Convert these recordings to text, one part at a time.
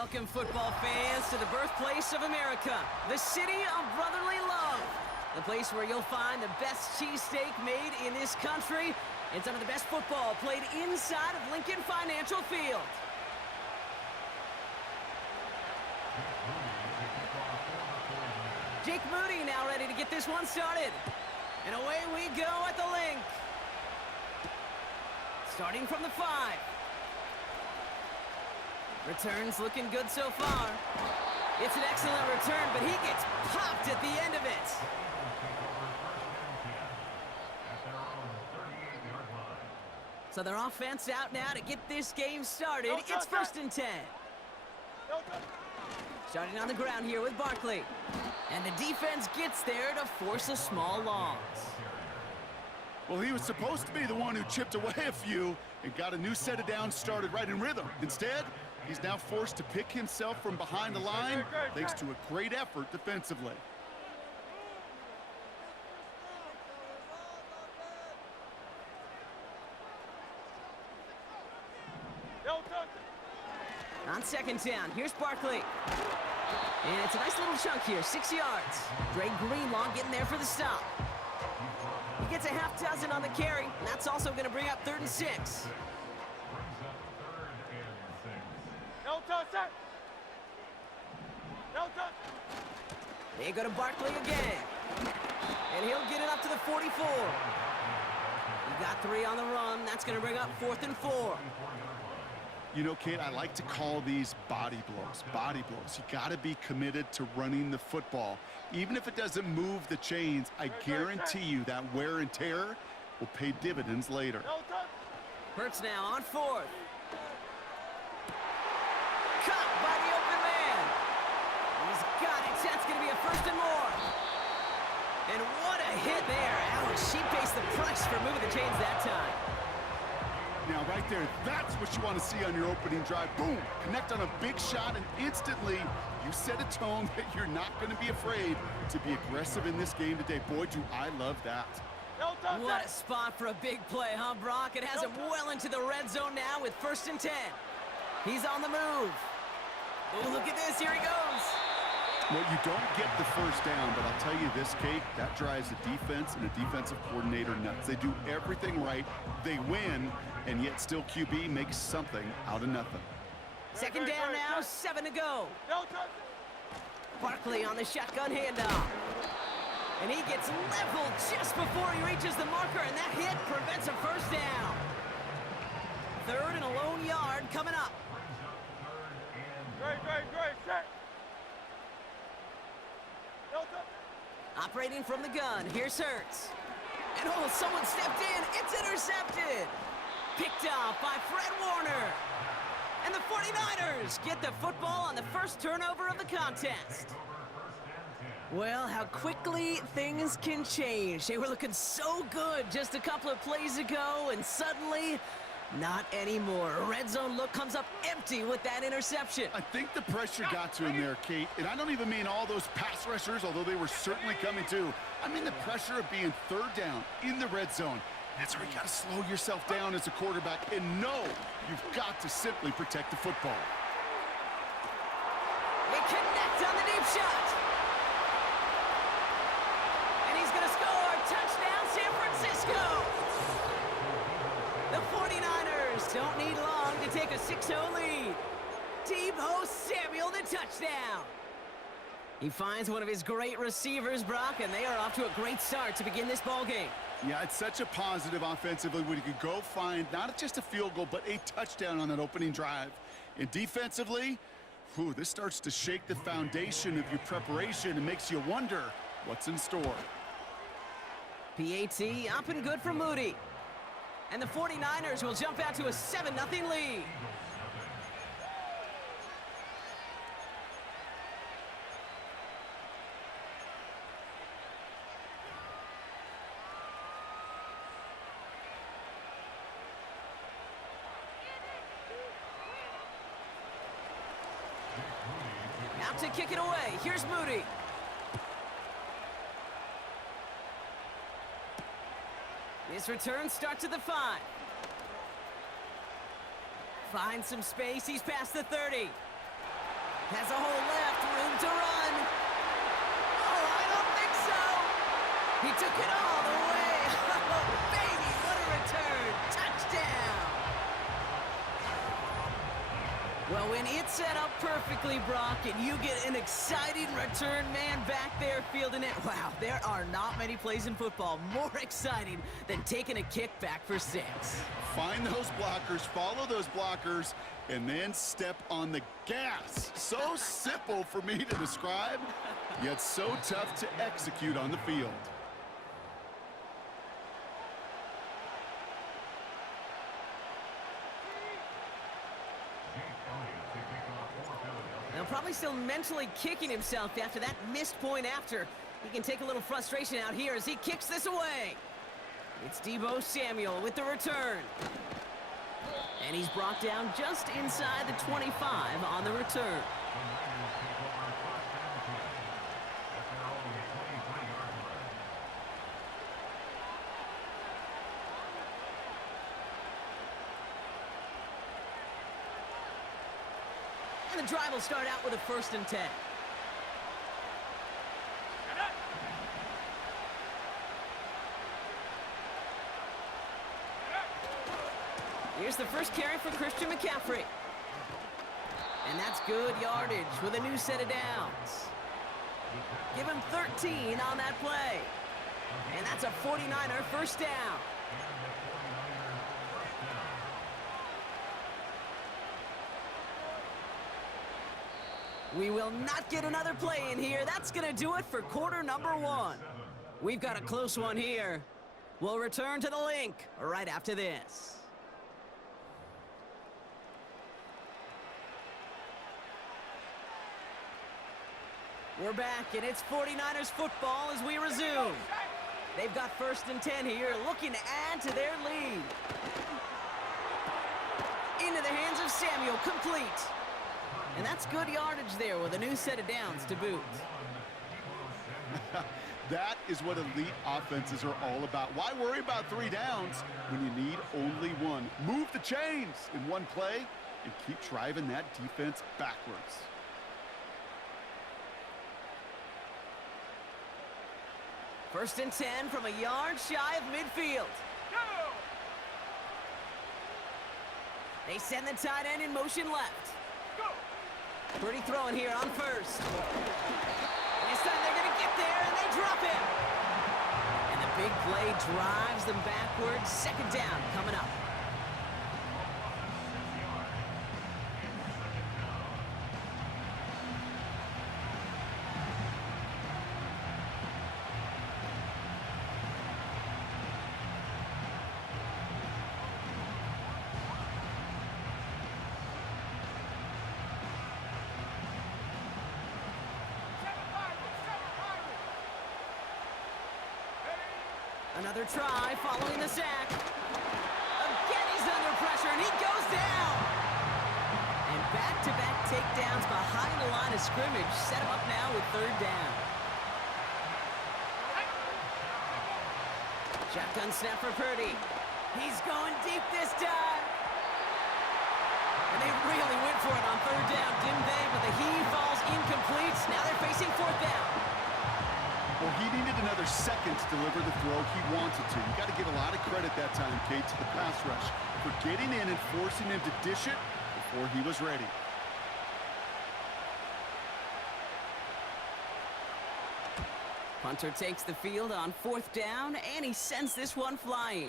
Welcome, football fans, to the birthplace of America, the city of brotherly love. The place where you'll find the best cheesesteak made in this country and some of the best football played inside of Lincoln Financial Field. Jake Moody now ready to get this one started. And away we go at the link. Starting from the 5. Returns looking good so far. It's an excellent return, but he gets popped at the end of it. So their offense out now to get this game started. It's 1st and 10. Starting on the ground here with Barkley. And the defense gets there to force a small loss. Well, he was supposed to be the one who chipped away a few and got a new set of downs started right in rhythm. Instead, he's now forced to pick himself from behind the line thanks to a great effort defensively. On 2nd down, here's Barkley. And it's a nice little chunk here, 6 yards. Dre Greenlaw getting there for the stop. He gets a half dozen on the carry, and that's also going to bring up 3rd and 6. No touch, sir. No touch. They go to Barkley again. And he'll get it up to the 44. He got 3 on the run. That's going to bring up 4th and 4. You know, Kate, I like to call these body blows. Body blows. You got to be committed to running the football. Even if it doesn't move the chains, I guarantee you that wear and tear will pay dividends later. Hurts now on 4th. Caught by the open man. He's got it. That's going to be a 1st and more. And what a hit there. Ouch, she faced the price for moving the chains that time. Now, right there, that's what you want to see on your opening drive. Boom! Connect on a big shot, and instantly you set a tone that you're not going to be afraid to be aggressive in this game today. Boy, do I love that. What a spot for a big play, huh, Brock? It has him well into the red zone now with 1st and 10. He's on the move. Oh, look at this. Here he goes. Well, you don't get the 1st down, but I'll tell you this, Kate, that drives the defense and a defensive coordinator nuts. They do everything right. They win, and yet still QB makes something out of nothing. 2nd down now, 7 to go. Barkley on the shotgun handoff. And he gets leveled just before he reaches the marker, and that hit prevents a 1st down. 3rd and a lone yard coming up. Great, set. Operating from the gun, here's Hurts. And oh, someone stepped in, it's intercepted. Picked off by Fred Warner. And the 49ers get the football on the 1st turnover of the contest. Well, how quickly things can change. They were looking so good just a couple of plays ago, and suddenly, not anymore. A red zone look comes up empty with that interception. I think the pressure got to him there, Kate. And I don't even mean all those pass rushers, although they were certainly coming too. I mean the pressure of being 3rd down in the red zone. That's where you got to slow yourself down as a quarterback and know you've got to simply protect the football. They connect on the deep shot. And he's going to score. Touchdown, San Francisco. The 49ers don't need long to take a 6-0 lead. Deebo Samuel, the touchdown. He finds one of his great receivers, Brock, and they are off to a great start to begin this ballgame. Yeah, it's such a positive offensively when you can go find not just a field goal, but a touchdown on that opening drive. And defensively, this starts to shake the foundation of your preparation and makes you wonder what's in store. PAT up and good for Moody. And the 49ers will jump out to a 7-0 lead. Out to kick it away. Here's Moody. His return starts at the 5. Finds some space. He's past the 30. Has a hole left, room to run. Oh, I don't think so. He took it all the way. Oh, baby, what a return. Touchdown. Well, when it's set up perfectly, Brock, and you get an exciting return man back there fielding it, wow, there are not many plays in football more exciting than taking a kick back for 6. Find those blockers, follow those blockers, and then step on the gas. So simple for me to describe, yet so tough to execute on the field. Now, probably still mentally kicking himself after that missed point after. He can take a little frustration out here as he kicks this away. It's Deebo Samuel with the return. And he's brought down just inside the 25 on the return. And the drive will start out with a 1st and 10. Here's the first carry for Christian McCaffrey. And that's good yardage with a new set of downs. Give him 13 on that play. And that's a 49er first down. We will not get another play in here. That's going to do it for quarter number 1. We've got a close one here. We'll return to the link right after this. We're back, and it's 49ers football as we resume. They've got 1st and 10 here, looking to add to their lead. Into the hands of Samuel, complete. And that's good yardage there with a new set of downs to boot. That is what elite offenses are all about. Why worry about 3 downs when you need only 1? Move the chains in one play and keep driving that defense backwards. First and 10 from a yard shy of midfield. Go! They send the tight end in motion left. Go! Pretty throwing here on 1st. This time they're going to get there, and they drop him. And the big play drives them backwards. 2nd down coming up. Another try following the sack. Again, he's under pressure, and he goes down. And back-to-back takedowns behind the line of scrimmage set him up now with 3rd down. Shotgun snap for Purdy. He's going deep this time. And they really went for it on 3rd down, didn't they? But the heave falls incomplete. Now they're facing 4th down. Well, he needed another second to deliver the throw he wanted to. You got to give a lot of credit that time, Kate, to the pass rush for getting in and forcing him to dish it before he was ready. Punter takes the field on 4th down, and he sends this one flying.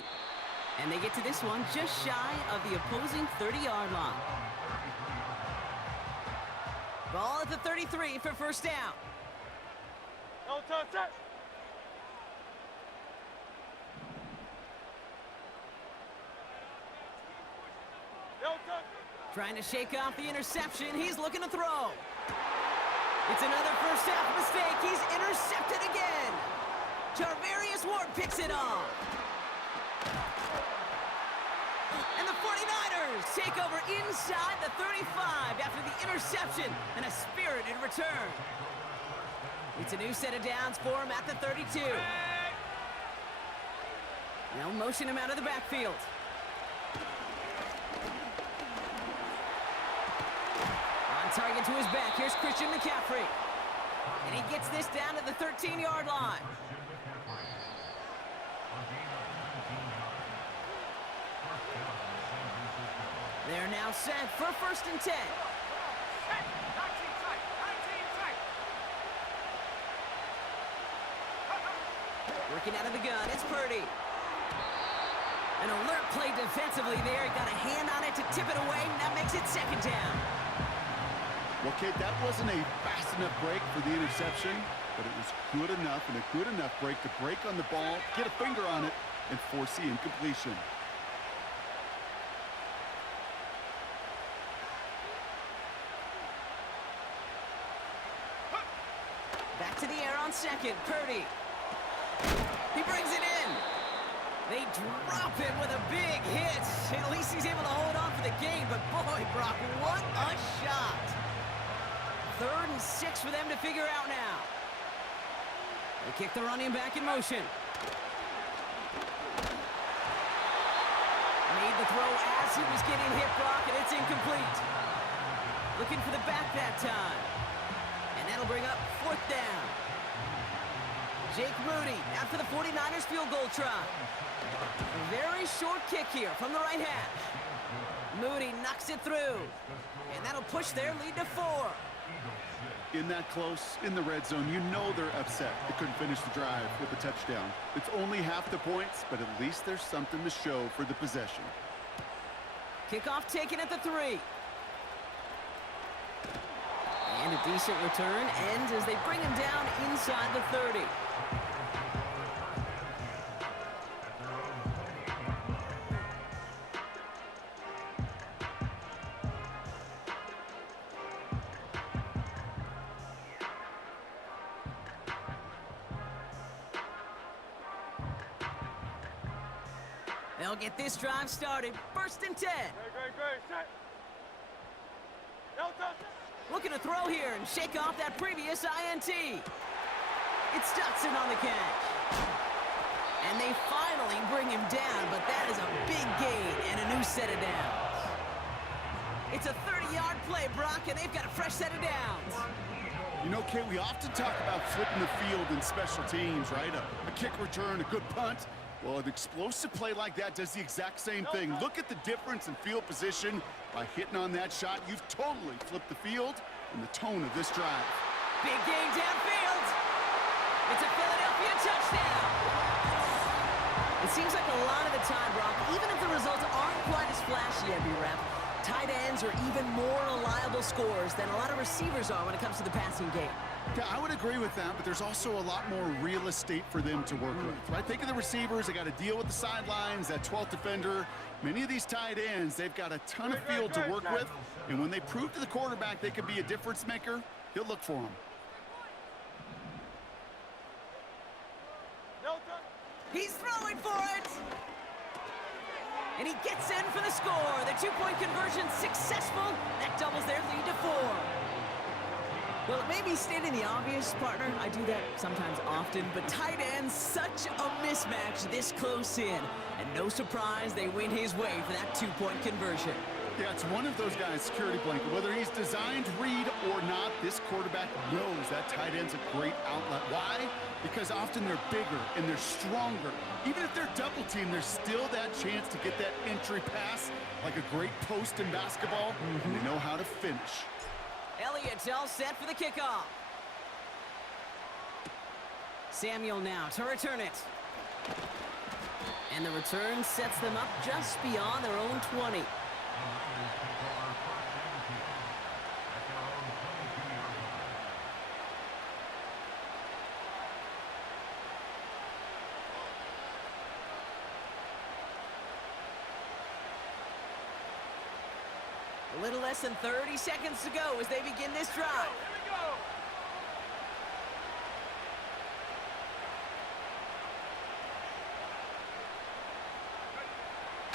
And they get to this one just shy of the opposing 30-yard line. Ball at the 33 for 1st down. Trying to shake off the interception. He's looking to throw. It's another first half mistake. He's intercepted again. Jarvarius Ward picks it off. And the 49ers take over inside the 35 after the interception and a spirited return. It's a new set of downs for him at the 32. They'll motion him out of the backfield. On target to his back. Here's Christian McCaffrey. And he gets this down to the 13-yard line. They're now set for 1st and 10. Working out of the gun, it's Purdy. An alert play defensively there. He got a hand on it to tip it away, and that makes it 2nd down. Well, Kate, that wasn't a fast enough break for the interception, but it was good enough and a good enough break to break on the ball, get a finger on it, and force the incompletion. Back to the air on 2nd, Purdy. He brings it in. They drop him with a big hit. At least he's able to hold on for the game, but boy, Brock, what a shot. 3rd and 6 for them to figure out now. They kick the running back in motion. Made the throw as he was getting hit, Brock, and it's incomplete. Looking for the back that time. And that'll bring up 4th down. Jake Moody after the 49ers field goal try. A very short kick here from the right hash. Moody knocks it through. And that'll push their lead to 4. In that close, in the red zone, you know they're upset. They couldn't finish the drive with a touchdown. It's only half the points, but at least there's something to show for the possession. Kickoff taken at the 3. And a decent return ends as they bring him down inside the 30. They'll get this drive started. 1st and 10. Great, set. Looking to throw here and shake off that previous INT. It's Dotson on the catch. And they finally bring him down, but that is a big gain and a new set of downs. It's a 30-yard play, Brock, and they've got a fresh set of downs. You know, Kate, we often talk about flipping the field in special teams, right? A kick return, a good punt. Well, an explosive play like that does the exact same thing. Look at the difference in field position. By hitting on that shot, you've totally flipped the field and the tone of this drive. Big gain downfield. It's a Philadelphia touchdown. It seems like a lot of the time, Brock, even if the results aren't quite as flashy every rep, tight ends are even more reliable scorers than a lot of receivers are when it comes to the passing game. Yeah, I would agree with that, but there's also a lot more real estate for them to work with, right? Think of the receivers. They got to deal with the sidelines, that 12th defender. Many of these tight ends, they've got a ton of field to work with, and when they prove to the quarterback they could be a difference maker, he'll look for them. He's throwing for it! And he gets in for the score. The 2-point conversion successful. That doubles their lead to 4. Well, it may be stating the obvious, partner. I do that sometimes often, but tight ends, such a mismatch this close in. And no surprise, they win his way for that 2-point conversion. Yeah, it's one of those guys, security blanket. Whether he's designed read or not, this quarterback knows that tight end's a great outlet. Why? Because often they're bigger and they're stronger. Even if they're double teamed, there's still that chance to get that entry pass, like a great post in basketball, and they know how to finish. Elliott's all set for the kickoff. Samuel now to return it. And the return sets them up just beyond their own 20. A little less than 30 seconds to go as they begin this drive. Here we go.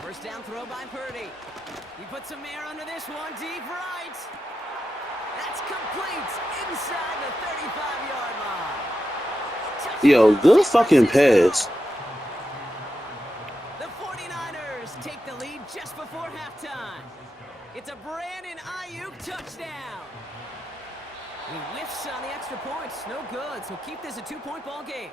First down throw by Purdy. He puts some air under this one, deep right. That's complete inside the 35-yard line. Yo, good fucking pass. The 49ers take the lead just before halftime. It's a Brandon Ayuk touchdown. He whiffs on the extra points. No good, so keep this a 2-point ball game.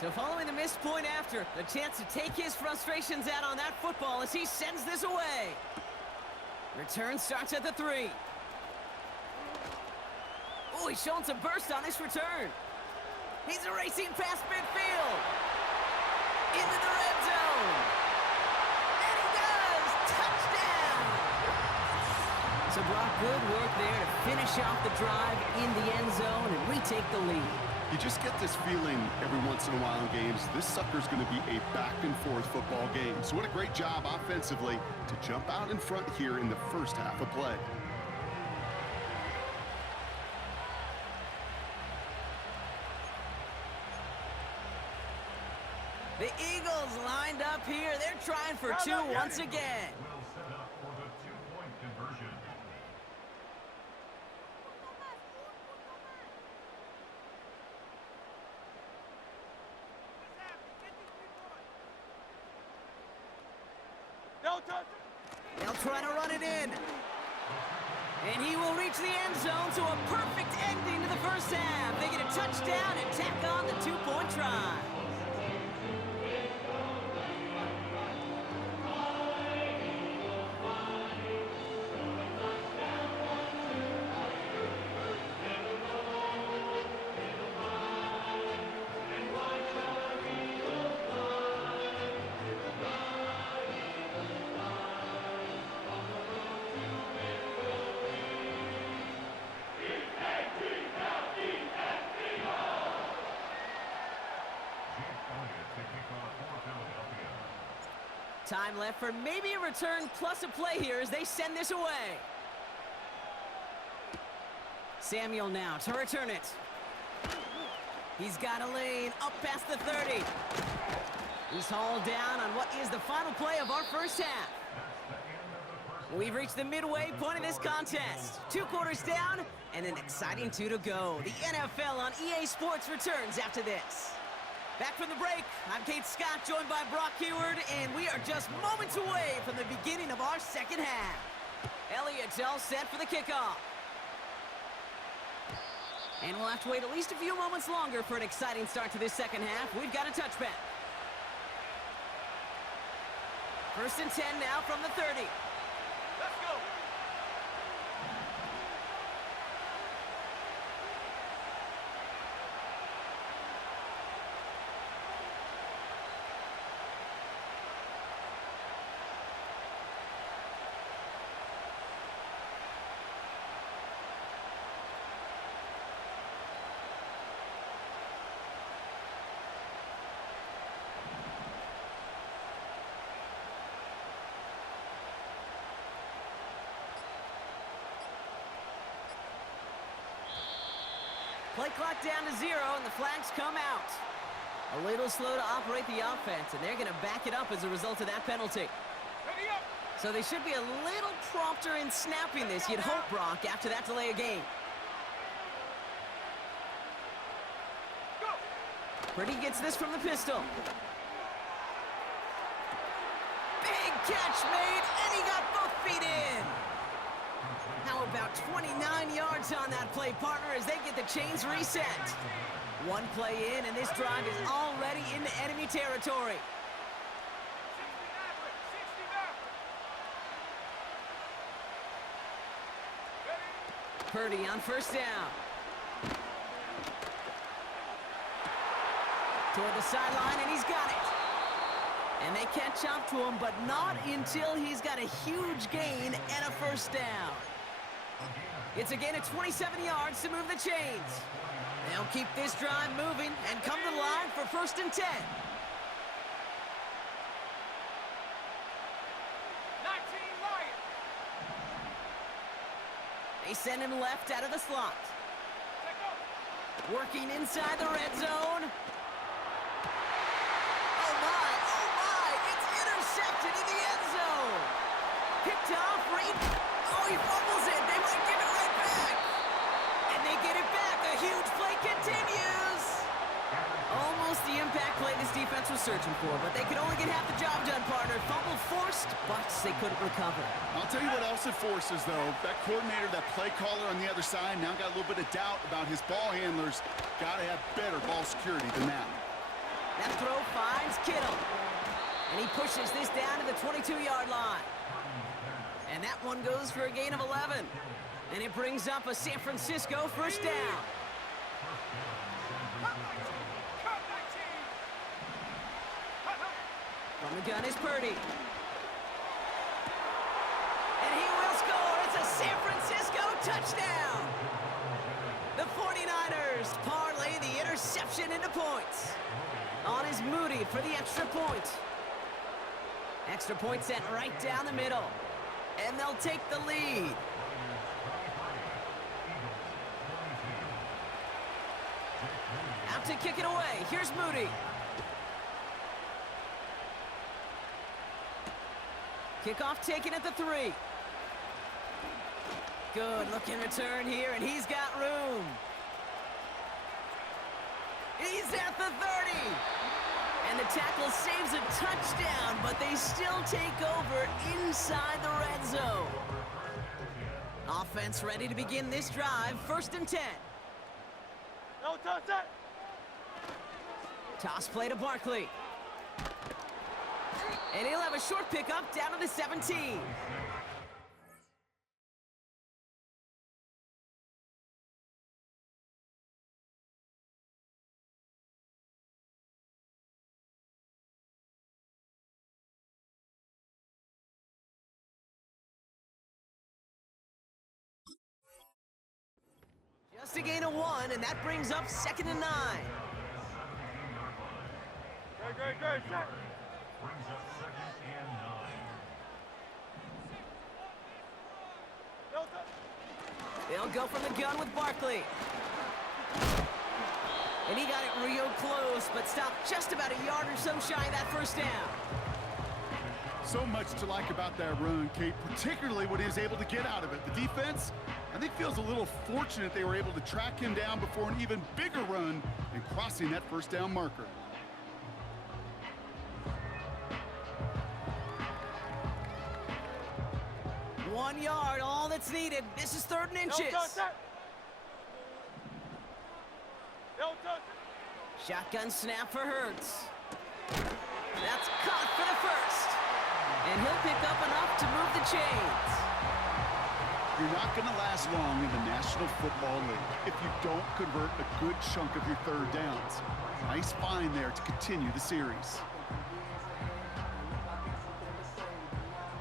So following the missed point after, the chance to take his frustrations out on that football as he sends this away. Return starts at the 3. Oh, he's showing some burst on this return. He's racing past midfield. Into the red zone. And he does! Touchdown! So Brock, good work there to finish off the drive in the end zone and retake the lead. You just get this feeling every once in a while in games, this sucker's going to be a back-and-forth football game. So what a great job offensively to jump out in front here in the first half of play. The Eagles lined up here. They're trying for 2 once again. Will set up for the 2-point conversion. They'll try to run it in. And he will reach the end zone, so a perfect ending to the first half. They get a touchdown and tack on the 2-point try. Time left for maybe a return plus a play here as they send this away. Samuel now to return it. He's got a lane up past the 30. He's hauled down on what is the final play of our first half. We've reached the midway point of this contest. 2 quarters down and an exciting 2 to go. The NFL on EA Sports returns after this. Back from the break, I'm Kate Scott, joined by Brock Heward, and we are just moments away from the beginning of our second half. Elliott's all set for the kickoff. And we'll have to wait at least a few moments longer for an exciting start to this second half. We've got a touchback. 1st and 10 now from the 30. Let's go. Play clock down to 0, and the flags come out. A little slow to operate the offense, and they're going to back it up as a result of that penalty. Ready up. So they should be a little prompter in snapping this, you'd hope, Brock, after that delay of game. Go. Purdy gets this from the pistol. Big catch made, and he got both feet in. How about 29 yards on that play, partner, as they get the chains reset. 1 play in, and this drive is already into enemy territory. 69. Purdy on 1st down. Toward the sideline, and he's got it. And they catch up to him, but not until he's got a huge gain and a 1st down. It's a gain of 27 yards to move the chains. They'll keep this drive moving and come to the line for 1st and 10. 19 Lions. They send him left out of the slot. Take off. Working inside the red zone. defense was searching for, but they could only get half the job done, partner. Fumble forced, but they couldn't recover. I'll tell you what else it forces, though. That coordinator, that play caller on the other side, now got a little bit of doubt about his ball handlers. Got to have better ball security than that. That throw finds Kittle. And he pushes this down to the 22-yard line. And that one goes for a gain of 11. And it brings up a San Francisco first down. From the gun is Purdy. And he will score. It's a San Francisco touchdown. The 49ers parlay the interception into points. On is Moody for the extra point. Extra point set right down the middle. And they'll take the lead. Out to kick it away. Here's Moody. Kickoff taken at the 3. Good looking return here, and he's got room. He's at the 30. And the tackle saves a touchdown, but they still take over inside the red zone. Offense ready to begin this drive. 1st and 10. No touch that. Toss play to Barkley. And he'll have a short pickup down to the 17. Just a gain of 1, and that brings up 2nd and 9. Great, set. No touch. They'll go from the gun with Barkley. And he got it real close, but stopped just about a yard or so shy of that first down. So much to like about that run, Kate, particularly what he was able to get out of it. The defense, I think, feels a little fortunate they were able to track him down before an even bigger run and crossing that first down marker. One yard, all that's needed. This is 3rd and inches. No touch that. No touch. Shotgun snap for Hurts. That's caught for the first. And he'll pick up enough to move the chains. You're not going to last long in the National Football League if you don't convert a good chunk of your 3rd downs. Nice find there to continue the series.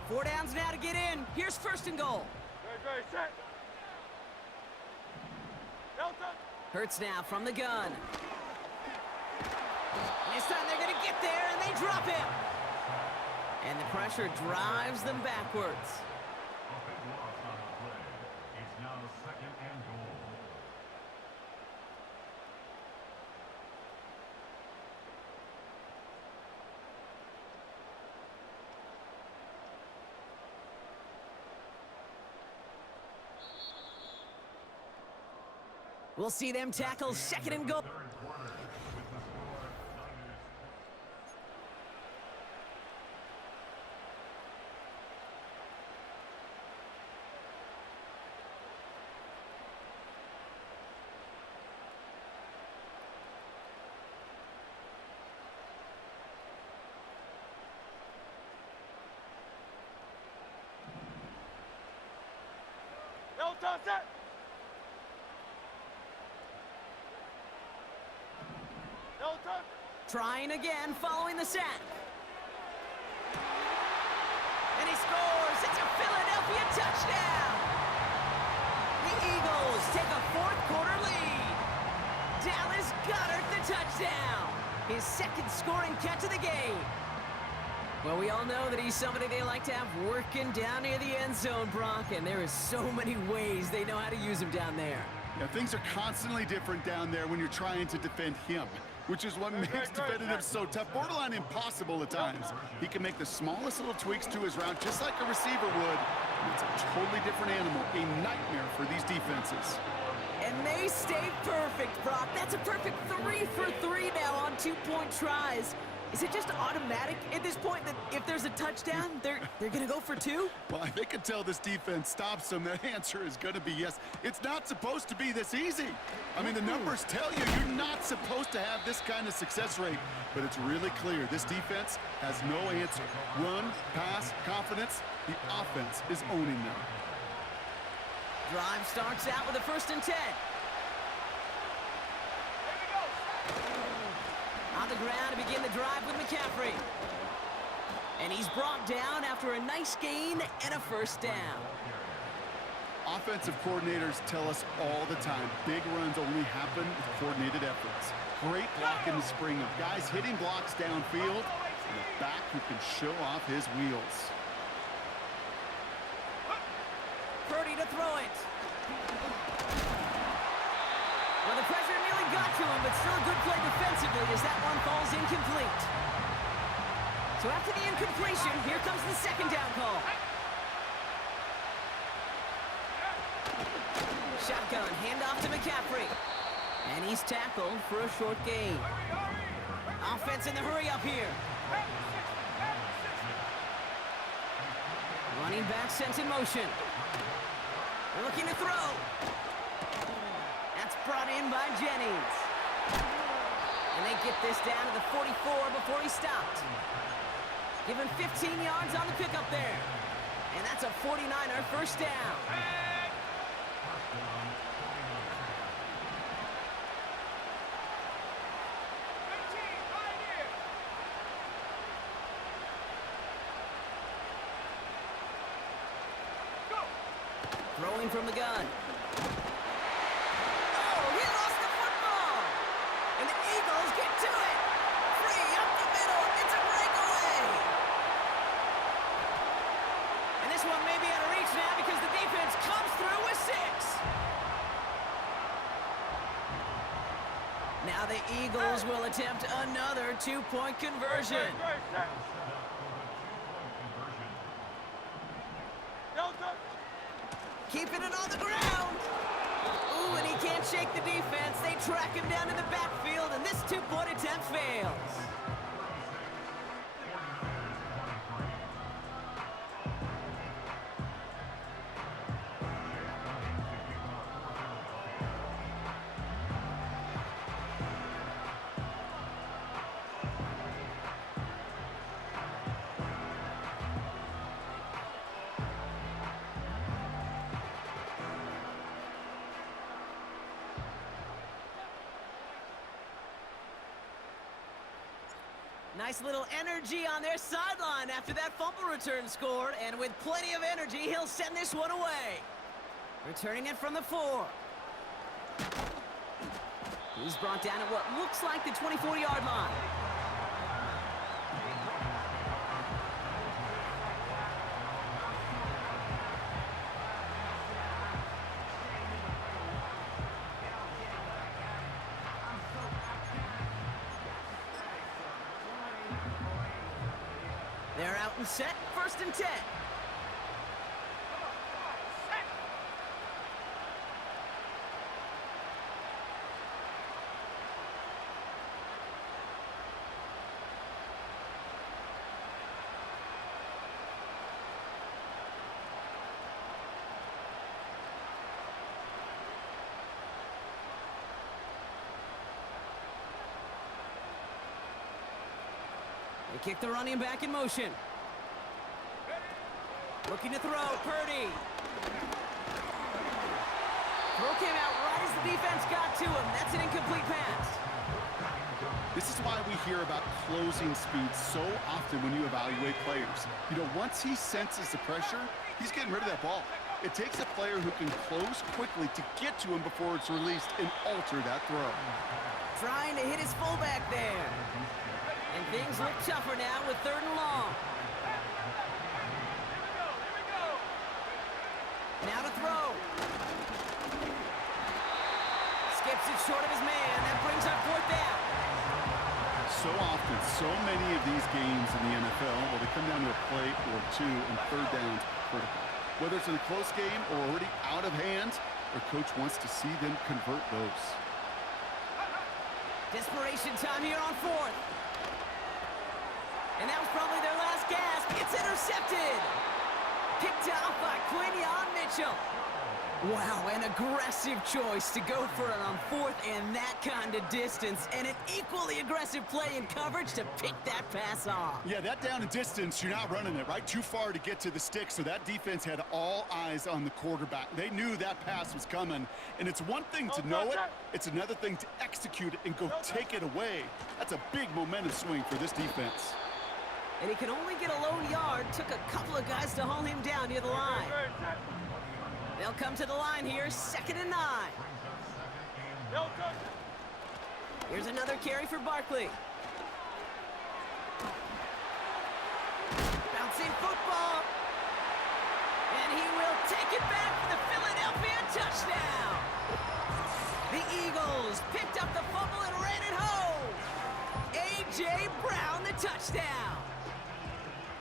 4 downs now to get in. Here's 1st and goal. Great, set. No touch. Hurts now from the gun. And this time they're going to get there, and they drop him. And the pressure drives them backwards. It's now 2nd and goal. We'll see them tackle 2nd and goal. No touch that. No touch. Trying again following the sack. And he scores. It's a Philadelphia touchdown. The Eagles take a 4th quarter lead. Dallas Goedert the touchdown. His 2nd scoring catch of the game. Well, we all know that he's somebody they like to have working down near the end zone, Brock, and there is so many ways they know how to use him down there. Yeah, things are constantly different down there when you're trying to defend him, which is what makes defending him so tough, borderline impossible at times. He can make the smallest little tweaks to his route, just like a receiver would. And it's a totally different animal, a nightmare for these defenses. And they stay perfect, Brock. That's a perfect 3 for 3 now on 2-point tries. Is it just automatic at this point that if there's a touchdown, they're going to go for two? Well, if they can tell this defense stops them, the answer is going to be yes. It's not supposed to be this easy. I mean, the numbers tell you you're not supposed to have this kind of success rate. But it's really clear this defense has no answer. Run, pass, confidence. The offense is owning them. Drive starts out with a 1st and 10. On the ground to begin the drive with McCaffrey. And he's brought down after a nice gain and a 1st down. Offensive coordinators tell us all the time, big runs only happen with coordinated efforts. Great block in the spring of guys hitting blocks downfield and a back who can show off his wheels. Purdy to throw it. Well, the pressure nearly got to him, but still a good play defensively as that one falls incomplete. So after the incompletion, here comes the 2nd down call. Shotgun, handoff to McCaffrey. And he's tackled for a short gain. Offense in the hurry up here. Running back sent in motion. They're looking to throw. That's brought in by Jennings. And they get this down to the 44 before he stopped. Give him 15 yards on the pickup there. And that's a 49er 1st down. Throwing from the gun. Oh, he lost the football! And the Eagles get to it! Free up the middle, it's a breakaway! And this one may be out of reach now because the defense comes through with 6. Now the Eagles will attempt another 2-point conversion. Keeping it on the ground. Ooh, and he can't shake the defense. They track him down in the backfield, and this 2-point attempt fails. Nice little energy on their sideline after that fumble return scored, and with plenty of energy, he'll send this one away. Returning it from the 4. He's brought down at what looks like the 24-yard line. They're out and set, 1st and 10. They kick the running back in motion. Looking to throw, Purdy. Throw came out right as the defense got to him. That's an incomplete pass. This is why we hear about closing speed so often when you evaluate players. You know, once he senses the pressure, he's getting rid of that ball. It takes a player who can close quickly to get to him before it's released and alter that throw. Trying to hit his fullback there. And things look tougher now with 3rd and long. Now to throw. Skips it short of his man. That brings up 4th down. So often, so many of these games in the NFL, well, they come down to a play or 2 and 3rd downs critical. Whether it's in a close game or already out of hand, their coach wants to see them convert those. Desperation time here on 4th. And that was probably their last gasp. It's intercepted. Picked off by Quinion Mitchell. Wow, an aggressive choice to go for it on 4th and that kind of distance, and an equally aggressive play in coverage to pick that pass off. Yeah, that down and distance, you're not running it, right? Too far to get to the stick, so that defense had all eyes on the quarterback. They knew that pass was coming, and it's one thing to know it, it's another thing to execute it and go take it away. That's a big momentum swing for this defense. And he can only get a lone yard. Took a couple of guys to haul him down near the line. They'll come to the line here, 2nd and 9. Here's another carry for Barkley. Bouncing football. And he will take it back for the Philadelphia touchdown. The Eagles picked up the fumble and ran it home. A.J. Brown, the touchdown.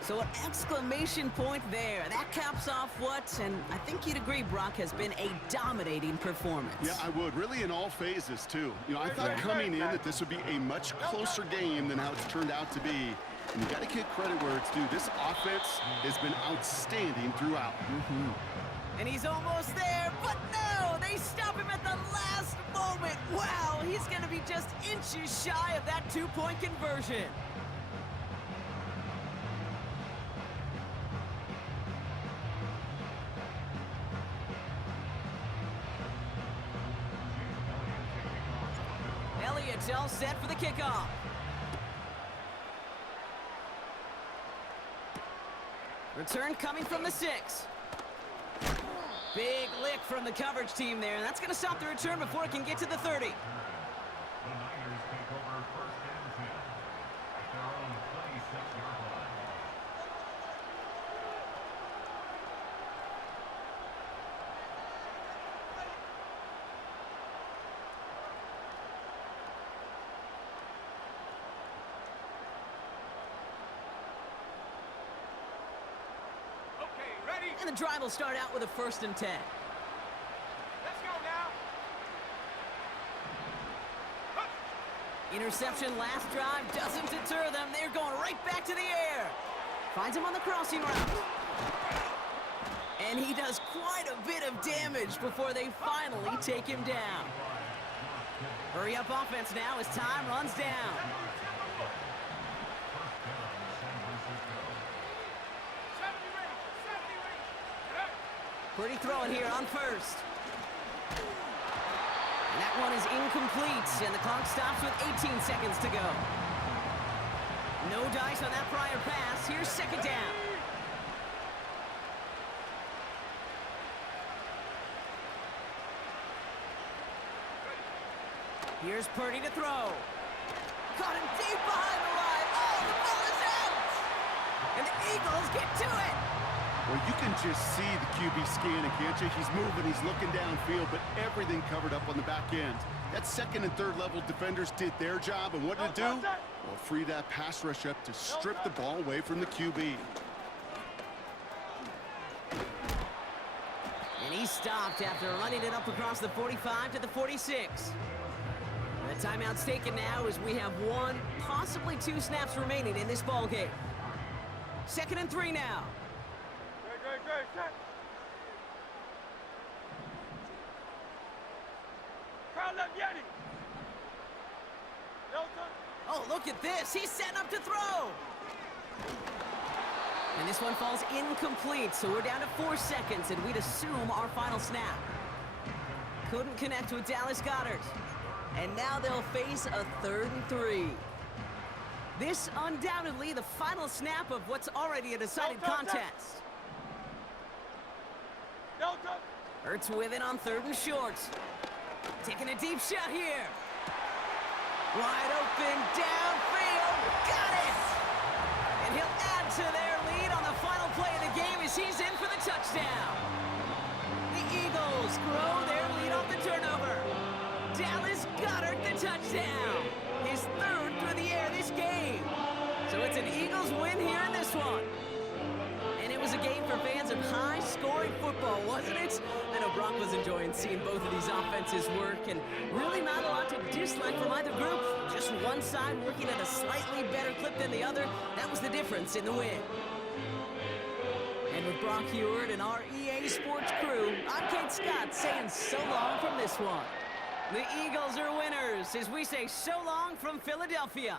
So an exclamation point there. That caps off what, and I think you'd agree, Brock, has been a dominating performance. Yeah, I would. Really in all phases, too. You know, I thought coming in that this would be a much closer game than how it's turned out to be. And you got to give credit where it's due. This offense has been outstanding throughout. And he's almost there, but no! They stop him at the last moment. Wow, he's going to be just inches shy of that 2-point conversion. Elliott's all set for the kickoff. Return coming from the 6. Big lick from the coverage team there, and that's going to stop the return before it can get to the 30. The Niners take over 1st and 10 at their own 26-yard line. And the drive will start out with a 1st and 10. Let's go now. Interception last drive doesn't deter them. They're going right back to the air. Finds him on the crossing route. And he does quite a bit of damage before they finally take him down. Hurry up offense now as time runs down. Pretty throwing here on 1st. And that one is incomplete, and the clock stops with 18 seconds to go. No dice on that prior pass. Here's 2nd down. Here's Purdy to throw. Caught him deep behind the line. Oh, the ball is out! And the Eagles get to it. Well, you can just see the QB scanning, can't you? He's moving, he's looking downfield, but everything covered up on the back end. That 2nd and 3rd level defenders did their job, and what did it do? Well, free that pass rush up to strip the ball away from the QB. And he stopped after running it up across the 45 to the 46. The timeout's taken now as we have 1, possibly 2 snaps remaining in this ball game. 2nd and 3 now. Great, set. Crowd left Yeti. Oh, look at this. He's setting up to throw. And this one falls incomplete, so we're down to 4 seconds, and we'd assume our final snap. Couldn't connect with Dallas Goedert. And now they'll face a 3rd and 3. This undoubtedly the final snap of what's already a decided contest. Hurts with it on 3rd and short. Taking a deep shot here. Wide open downfield. Got it! And he'll add to their lead on the final play of the game as he's in for the touchdown. The Eagles grow their lead off the turnover. Dallas Goedert the touchdown. His 3rd through the air this game. So it's an Eagles win here in this one. And it was a game for fans of high-scoring football, wasn't it? And a know Brock was enjoying seeing both of these offenses work, and really not a lot to dislike from either group. Just one side working at a slightly better clip than the other. That was the difference in the win. And with Brock Heward and our EA Sports crew, I'm Kate Scott saying so long from this one. The Eagles are winners as we say so long from Philadelphia.